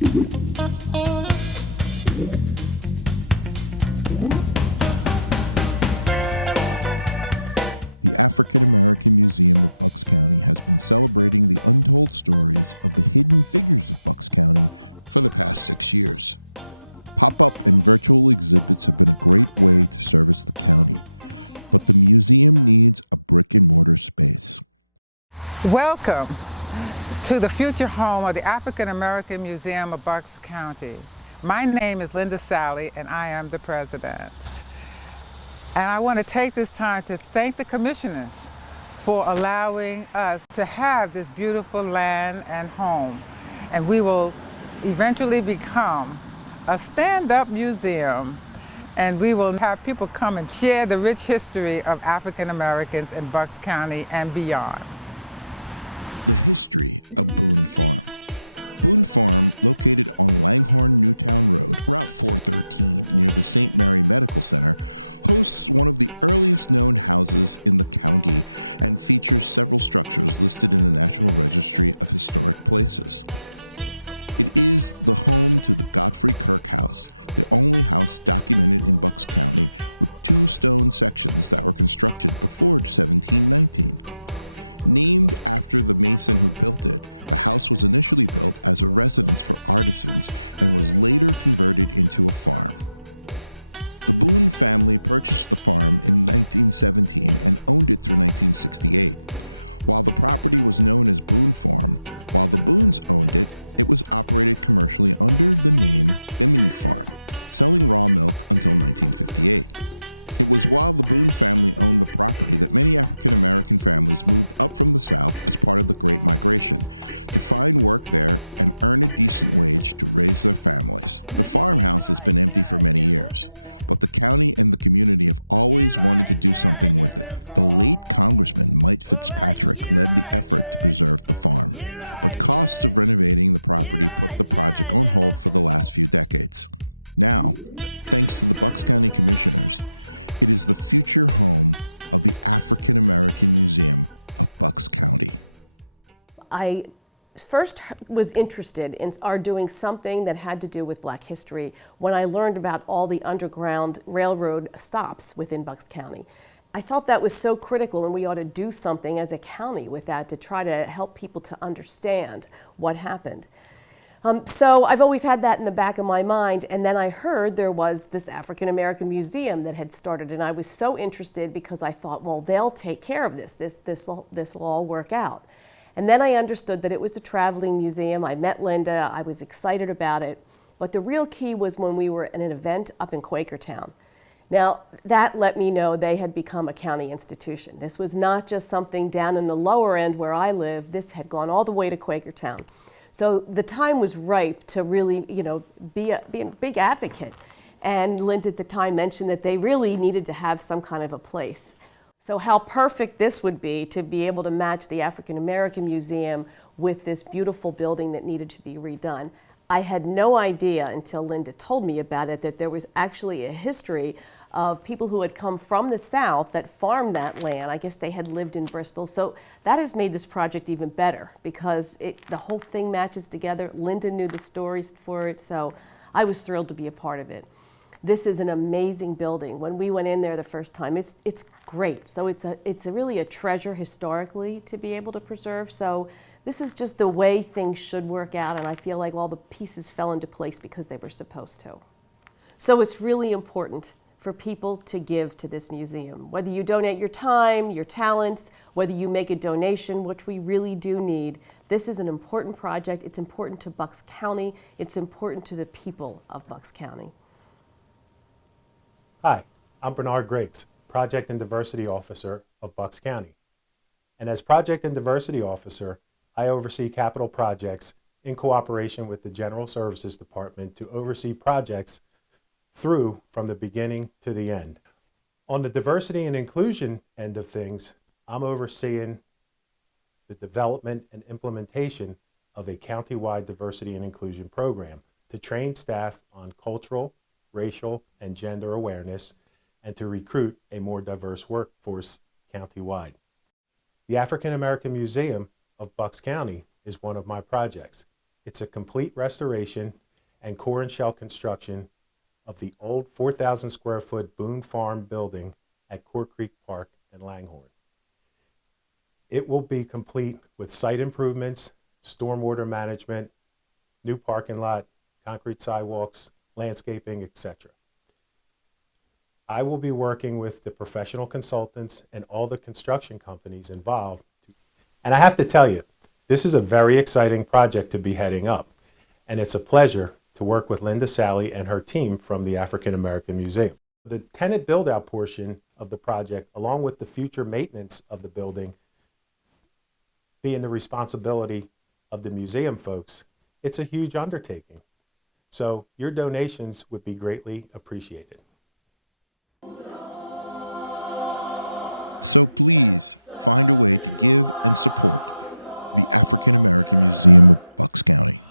The African American Museum of Bucks County has been celebrating the untold stories of the hidden figures of Bucks County for the past 6 years. Pop-up and virtual exhibits have been a great way to service the county, but the museum needs a brick-and-mortar space. Welcome to the future home of the African American Museum of Bucks County. My name is Linda Sally, and I am the president. And I want to take this time to thank the commissioners for allowing us to have this beautiful land and home. And we will eventually become a stand-up museum, and we will have people come and share the rich history of African Americans in Bucks County and beyond. The history of Boone Farm. Boone Farm, located on Langhorne Newtown Road, Route 413, near the St. Mary Medical Center, hosts one of the earliest known houses in the county and features several structures listed in the National Registry of Historic Places. It is the home to the Godfrey Kirk House, the only house documented in Bucks County with 2 stone sections that were constructed before 1719. Named after the mason who built it, the house was initially built as a residence for artisans and was later converted into a farm. The Boone family purchased the farm in 1917 and owned it through 1968. While the property was known as Boone Farm, while the Boones owned it, it was operated commercially under the name Bimini Farm, selling raw milk until 1958. It was while the Boone family owned the property that many African American families moved up from the South as part of the Great Migration to find work there and earn a decent wage to raise their families. The farmhouse has been empty for many years, but the county and the community have always wanted to do something with it. The late Congressman Mike Fitzpatrick led the effort to preserve the farm, but costs of renovating the property put the project on hold for the last few decades. Now, thanks to the Bucks County Commissioners, it is the future home of the African American Museum of Bucks County. I first was interested in our doing something that had to do with Black history when I learned about all the Underground Railroad stops within Bucks County. I thought that was so critical, and we ought to do something as a county with that to try to help people to understand what happened. So I've always had that in the back of my mind, and then I heard there was this African American Museum that had started, and I was so interested because I thought, well, they'll take care of this. This will all work out. And then I understood that it was a traveling museum. I met Linda. I was excited about it. But the real key was when we were at an event up in Quakertown. Now, that let me know they had become a county institution. This was not just something down in the lower end where I live. This had gone all the way to Quakertown. So the time was ripe to really, be a big advocate. And Linda at the time mentioned that they really needed to have some kind of a place. So how perfect this would be to be able to match the African American Museum with this beautiful building that needed to be redone. I had no idea until Linda told me about it that there was actually a history of people who had come from the South that farmed that land. I guess they had lived in Bristol. So that has made this project even better because the whole thing matches together. Linda knew the stories for it, so I was thrilled to be a part of it. This is an amazing building. When we went in there the first time, it's great. So it's really a treasure historically to be able to preserve. So this is just the way things should work out, and I feel like all the pieces fell into place because they were supposed to. So it's really important for people to give to this museum. Whether you donate your time, your talents, whether you make a donation, which we really do need, this is an important project. It's important to Bucks County. It's important to the people of Bucks County. Hi, I'm Bernard Griggs, Project and Diversity Officer of Bucks County. And as Project and Diversity Officer, I oversee capital projects in cooperation with the General Services Department to oversee projects through from the beginning to the end. On the diversity and inclusion end of things, I'm overseeing the development and implementation of a countywide diversity and inclusion program to train staff on cultural, racial, and gender awareness and to recruit a more diverse workforce countywide. The African American Museum of Bucks County is one of my projects. It's a complete restoration and core and shell construction of the old 4,000 square foot Boone Farm building at Core Creek Park in Langhorne. It will be complete with site improvements, stormwater management, new parking lot, concrete sidewalks, landscaping, etc. I will be working with the professional consultants and all the construction companies involved. And I have to tell you, this is a very exciting project to be heading up. And it's a pleasure to work with Linda Sally and her team from the African American Museum. The tenant build-out portion of the project, along with the future maintenance of the building, being the responsibility of the museum folks, it's a huge undertaking. So your donations would be greatly appreciated. So please find a way to give and support the African American Museum of Bucks County.